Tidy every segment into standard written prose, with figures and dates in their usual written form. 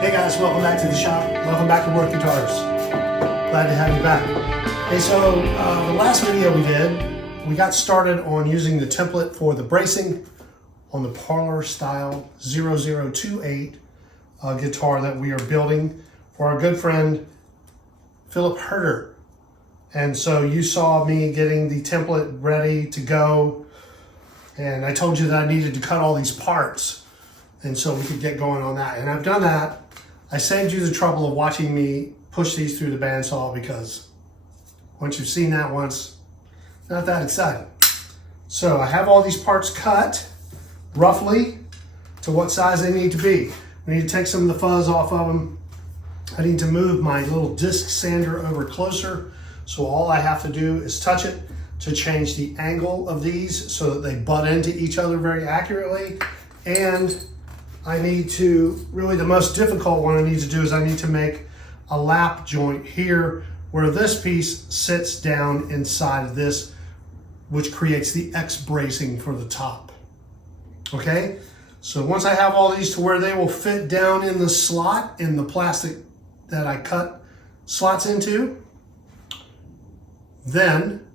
Hey guys, welcome back to the shop. Welcome back to Worth Guitars. Glad to have you back. Hey, so the last video we did, we got started on using the template for the bracing on the Parlor Style 0028 guitar that we are building for our good friend Philip Herder. And so you saw me getting the template ready to go, and I told you that I needed to cut all these parts, and so we could get going on that. And I've done that. I saved you the trouble of watching me push these through the bandsaw, because once you've seen that once, not that exciting. So I have all these parts cut roughly to what size they need to be. We need to take some of the fuzz off of them. I need to move my little disc sander over closer. So all I have to do is touch it to change the angle of these so that they butt into each other very accurately. And I need to, really the most difficult one I need to do is I need to make a lap joint here where this piece sits down inside of this, which creates the X bracing for the top. Okay, so once I have all these to where they will fit down in the slot in the plastic that I cut slots into, then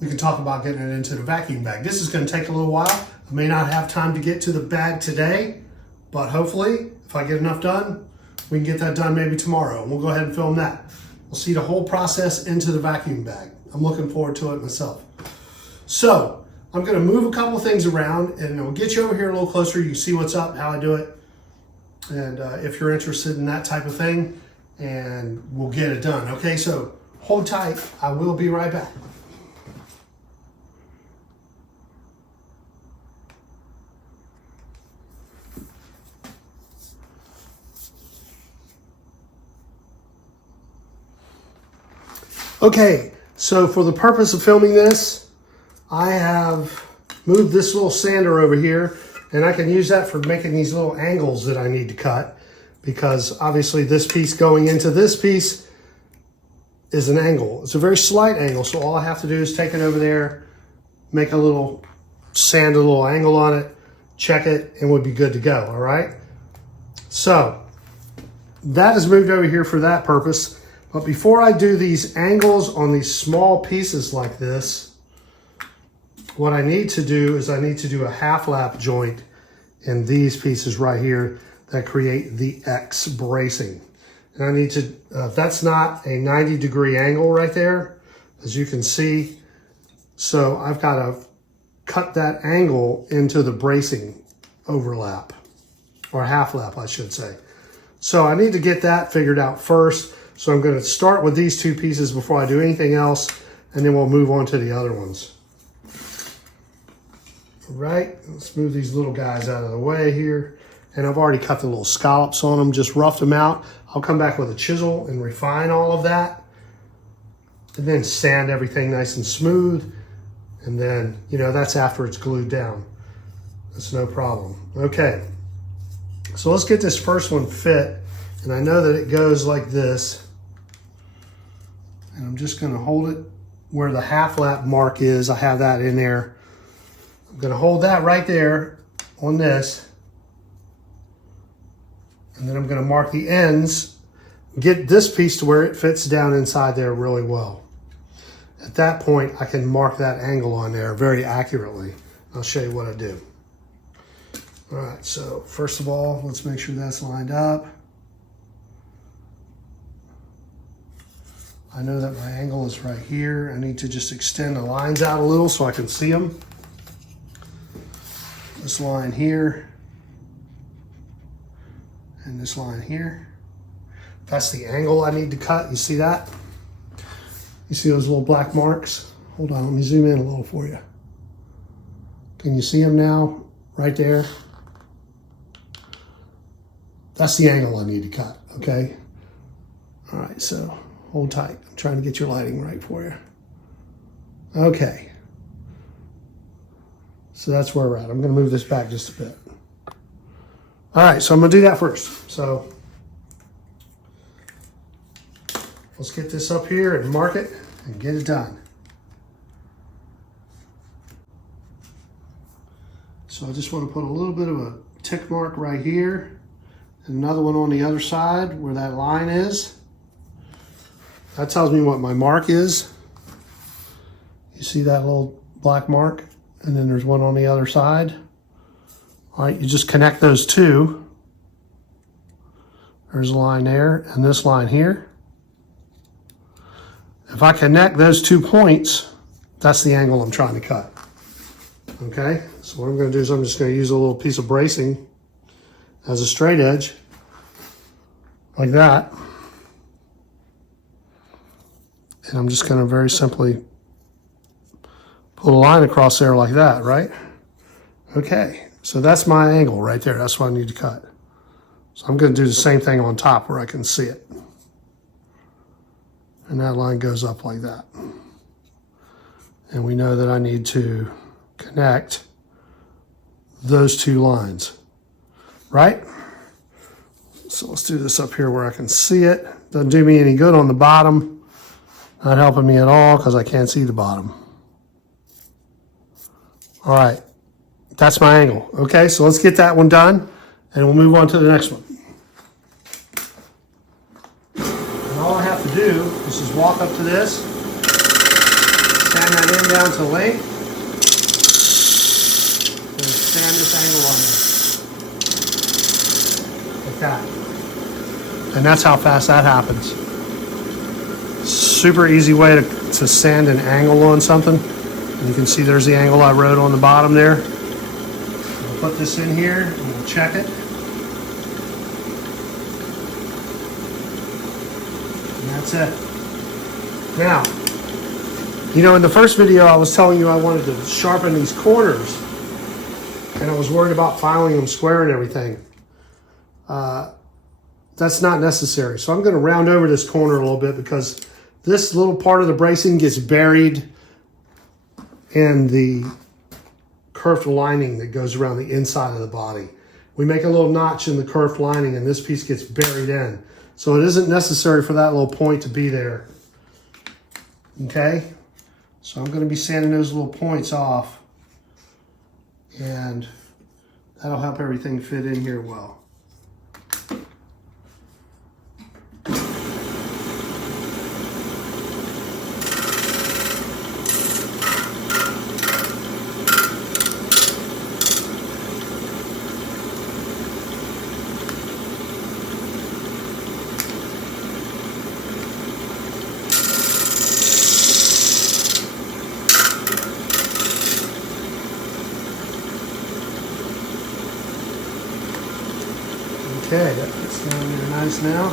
we can talk about getting it into the vacuum bag. This is going to take a little while. I may not have time to get to the bag today, but hopefully, if I get enough done, we can get that done maybe tomorrow. And we'll go ahead and film that. We'll see the whole process into the vacuum bag. I'm looking forward to it myself. So, I'm gonna move a couple of things around, and we'll get you over here a little closer. You can see what's up, how I do it. And if you're interested in that type of thing, and we'll get it done. Okay, so hold tight. I will be right back. Okay, so for the purpose of filming this, I have moved this little sander over here, and I can use that for making these little angles that I need to cut, because obviously this piece going into this piece is an angle. It's a very slight angle, so all I have to do is take it over there, make a little, sand a little angle on it, check it, and we'll be good to go, all right? So that is moved over here for that purpose. But before I do these angles on these small pieces like this, what I need to do is I need to do a half lap joint in these pieces right here that create the X bracing. And I need to, that's not a 90-degree angle right there, as you can see. So I've got to cut that angle into the bracing overlap, or half lap, I should say. So I need to get that figured out first. So I'm going to start with these two pieces before I do anything else, and then we'll move on to the other ones. All right, let's move these little guys out of the way here. And I've already cut the little scallops on them, just roughed them out. I'll come back with a chisel and refine all of that, and then sand everything nice and smooth. And then, you know, that's after it's glued down. That's no problem. Okay, so let's get this first one fit. And I know that it goes like this. And I'm just gonna hold it where the half lap mark is. I have that in there. I'm gonna hold that right there on this. And then I'm gonna mark the ends, get this piece to where it fits down inside there really well. At that point, I can mark that angle on there very accurately. I'll show you what I do. All right, so first of all, let's make sure that's lined up. I know that my angle is right here. I need to just extend the lines out a little so I can see them. This line here and this line here. That's the angle I need to cut. You see that? You see those little black marks? Hold on, let me zoom in a little for you. Can you see them now? Right there. That's the angle I need to cut, okay? All right, so hold tight. I'm trying to get your lighting right for you. Okay. So that's where we're at. I'm gonna move this back just a bit. All right, so I'm gonna do that first. So let's get this up here and mark it and get it done. So I just want to put a little bit of a tick mark right here. and another one on the other side where that line is. That tells me what my mark is. You see that little black mark? And then there's one on the other side. All right, you just connect those two. There's a line there and this line here. If I connect those 2 points, that's the angle I'm trying to cut. Okay, so what I'm going to do is I'm just going to use a little piece of bracing as a straight edge, like that. And I'm just going to very simply put a line across there like that, right? Okay, so that's my angle right there. That's what I need to cut. So I'm going to do the same thing on top where I can see it. And that line goes up like that. And we know that I need to connect those 2 lines, right? So let's do this up here where I can see it. Doesn't do me any good on the bottom. Not helping me at all because I can't see the bottom. All right, that's my angle. Okay, so let's get that one done and we'll move on to the next one. And all I have to do is just walk up to this, sand that in down to length, and sand this angle on there. Like that. And that's how fast that happens. Super easy way to sand an angle on something. And you can see there's the angle I wrote on the bottom there. We'll put this in here and we'll check it. And that's it. Now, you know, in the first video I was telling you I wanted to sharpen these corners and I was worried about filing them square and everything. That's not necessary. So I'm going to round over this corner a little bit because this little part of the bracing gets buried in the kerf lining that goes around the inside of the body. We make a little notch in the kerf lining and this piece gets buried in. So it isn't necessary for that little point to be there. Okay? So I'm going to be sanding those little points off and that'll help everything fit in here well. Okay, that fits down there nice now.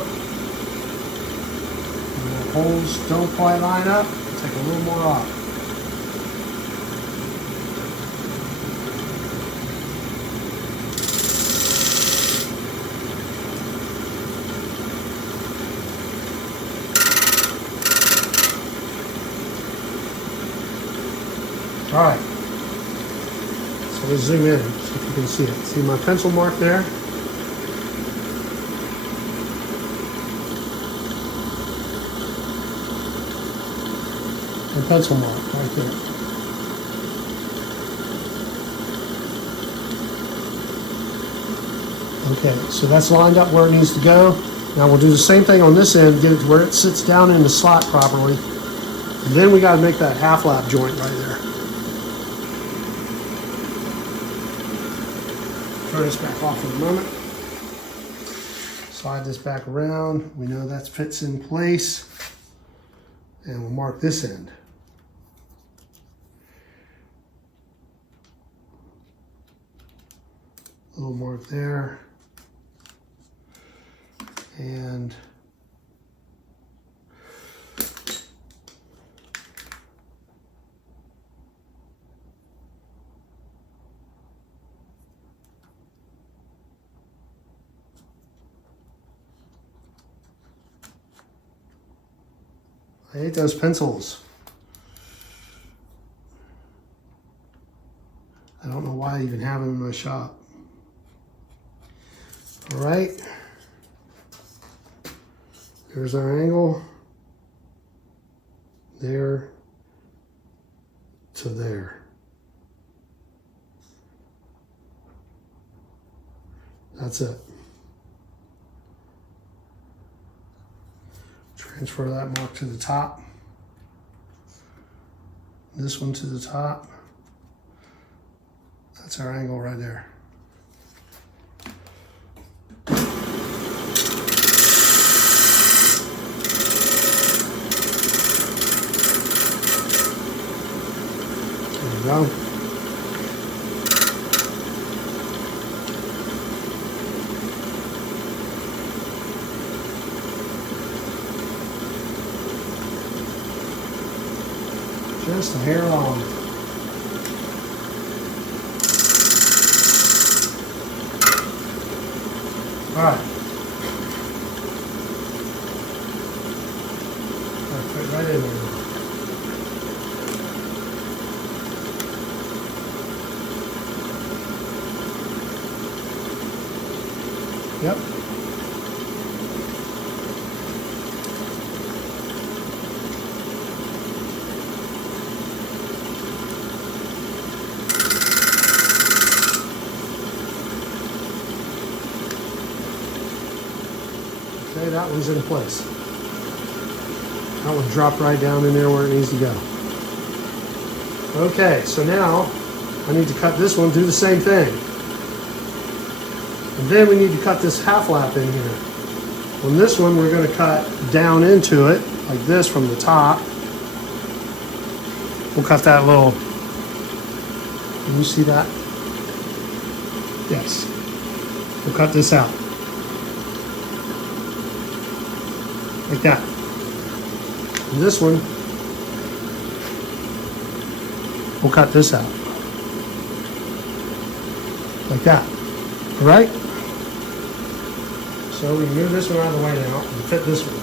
And the holes don't quite line up. Take a little more off. All right. So let's zoom in, see if you can see it. See my pencil mark there? The pencil mark right there. Okay, so that's lined up where it needs to go. Now we'll do the same thing on this end, get it to where it sits down in the slot properly. And then we got to make that half lap joint right there. Throw this back off for a moment. Slide this back around. We know that fits in place. And we'll mark this end. A little mark there. And I hate those pencils. I don't know why I even have them in my shop. All right. There's our angle. There to there. That's it. Transfer that mark to the top. This one to the top. That's our angle right there. There we go. Just a hair long. All right. Put it right in there. Yep. Okay, that one's in place. That one dropped right down in there where it needs to go. Okay, so now I need to cut this one, do the same thing. And then we need to cut this half lap in here. On this one, we're going to cut down into it, like this from the top. We'll cut that little, can you see that? Yes. We'll cut this out. Like that. And this one, we'll cut this out. Like that. All right? So we can move this one out of the way now and fit this one.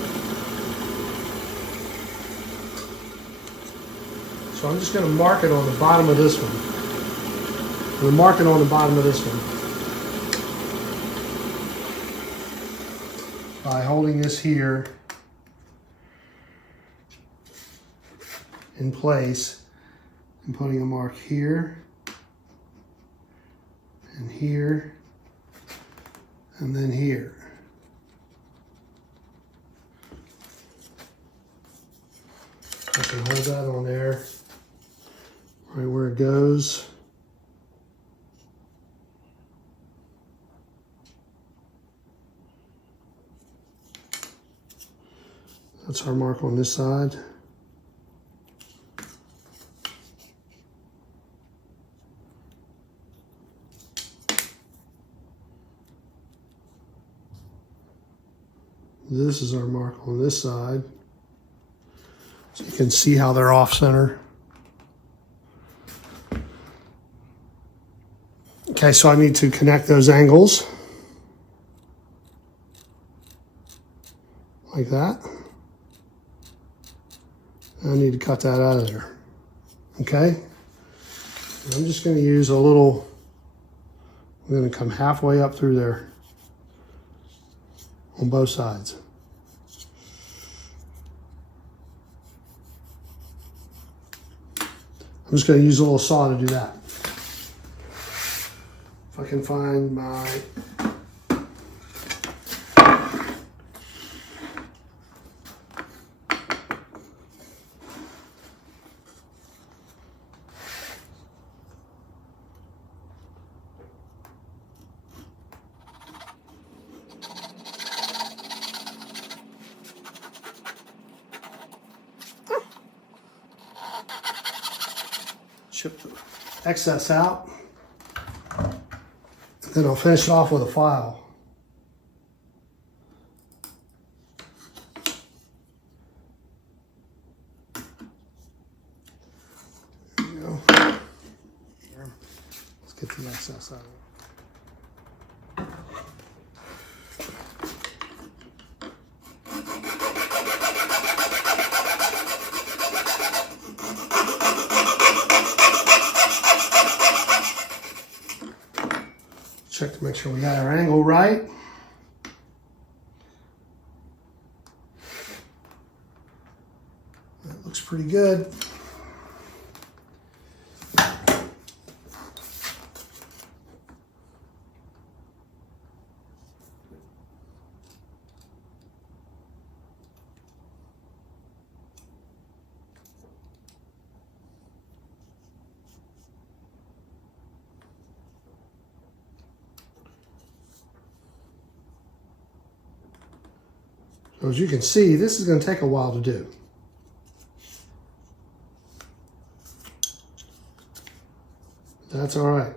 So I'm just going to mark it on the bottom of this one. I'm going to mark it on the bottom of this one by holding this here in place and putting a mark here and here and then here. I can hold that on there right where it goes. That's our mark on this side. This is our mark on this side. So you can see how they're off center. Okay, so I need to connect those angles. Like that. I need to cut that out of there. Okay? And I'm just going to use a little, I'm going to come halfway up through there on both sides. I'm just going to use a little saw to do that. If I can find my chip the excess out, and then I'll finish it off with a file. There you go. Let's get the excess out of it. Check to make sure we got our angle right. That looks pretty good. So as you can see, this is going to take a while to do. That's all right.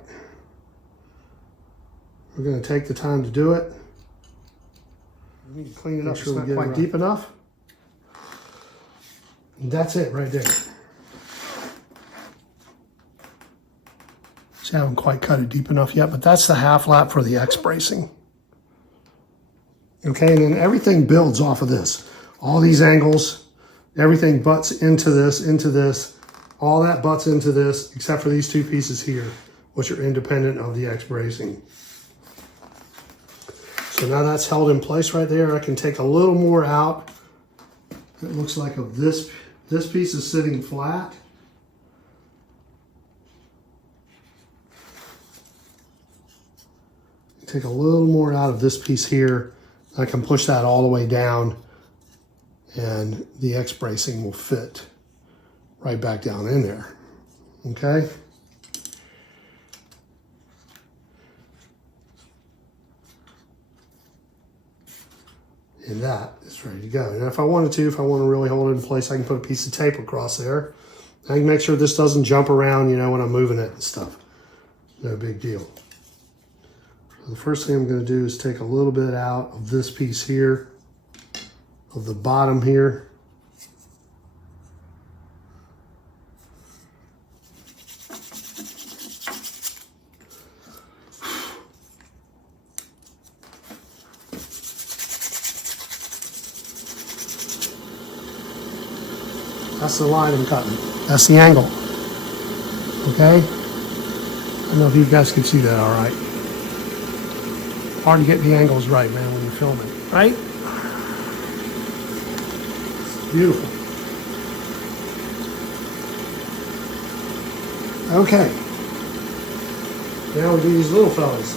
We're going to take the time to do it. We need to clean it up. Make sure we get it quite deep enough. And that's it right there. See, I haven't quite cut it deep enough yet, but that's the half lap for the X bracing. Okay, and then everything builds off of this. All these angles, everything butts into this, all that butts into this, except for these two pieces here, which are independent of the X bracing. So now that's held in place right there. I can take a little more out. It looks like this piece is sitting flat. Take a little more out of this piece here. I can push that all the way down and the X bracing will fit right back down in there. Okay? And that is ready to go. And if I want to really hold it in place, I can put a piece of tape across there. I can make sure this doesn't jump around, you know, when I'm moving it and stuff. No big deal. So the first thing I'm going to do is take a little bit out of this piece here, of the bottom here. That's the line I'm cutting. That's the angle. Okay? I don't know if you guys can see that all right. Hard to get the angles right, man, when you're filming. Right? It's beautiful. Okay. Now we do these little fellas.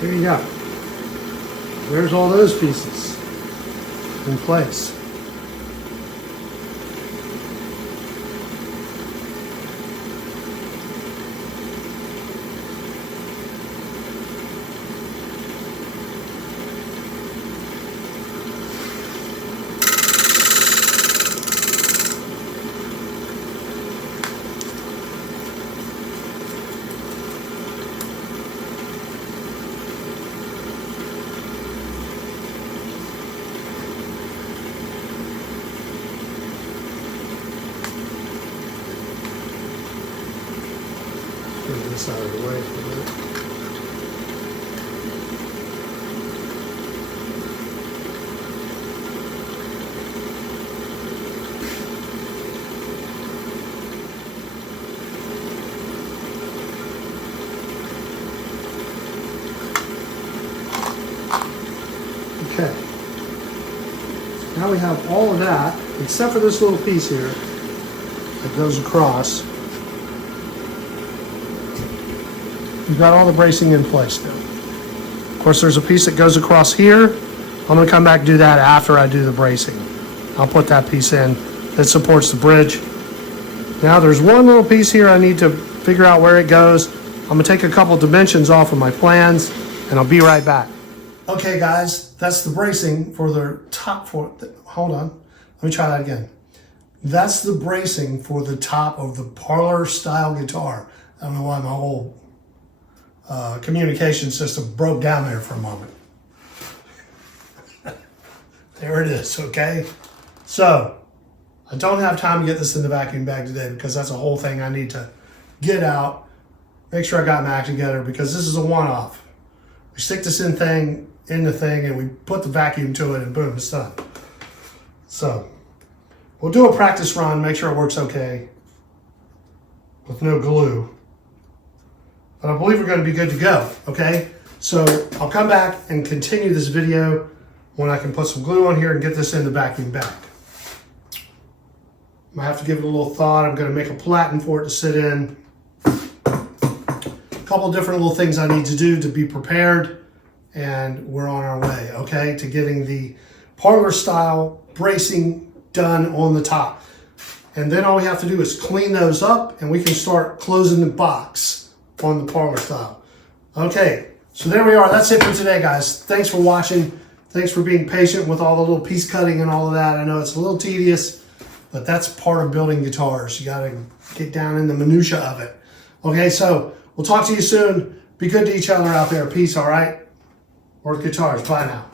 There you go. There's all those pieces in place. Get this out of the way for a minute. Okay. Now we have all of that, except for this little piece here that goes across. We've got all the bracing in place now. Of course, there's a piece that goes across here. I'm going to come back and do that after I do the bracing. I'll put that piece in that supports the bridge. Now there's one little piece here I need to figure out where it goes. I'm going to take a couple dimensions off of my plans and I'll be right back. Okay guys, that's the bracing for the top hold on, let me try that again. That's the bracing for the top of the parlor style guitar. I don't know why my whole communication system broke down there for a moment. There it is, okay? So, I don't have time to get this in the vacuum bag today because that's a whole thing I need to get out, make sure I got my act together because this is a one-off. We stick this in the thing and we put the vacuum to it and boom, it's done. So, we'll do a practice run, make sure it works okay with no glue. But I believe we're going to be good to go, okay? So I'll come back and continue this video when I can put some glue on here and get this in the vacuum bag. I might have to give it a little thought. I'm going to make a platen for it to sit in. A couple different little things I need to do to be prepared, and we're on our way, okay, to getting the parlor style bracing done on the top. And then all we have to do is clean those up and we can start closing the box on the parlor style. Okay, So there we are. That's it for today, guys. Thanks for watching. Thanks for being patient with all the little piece cutting and all of that. I know it's a little tedious, but that's part of building guitars. You got to get down in the minutia of it. Okay, so we'll talk to you soon. Be good to each other out there. Peace, all right? Work guitars. Bye now.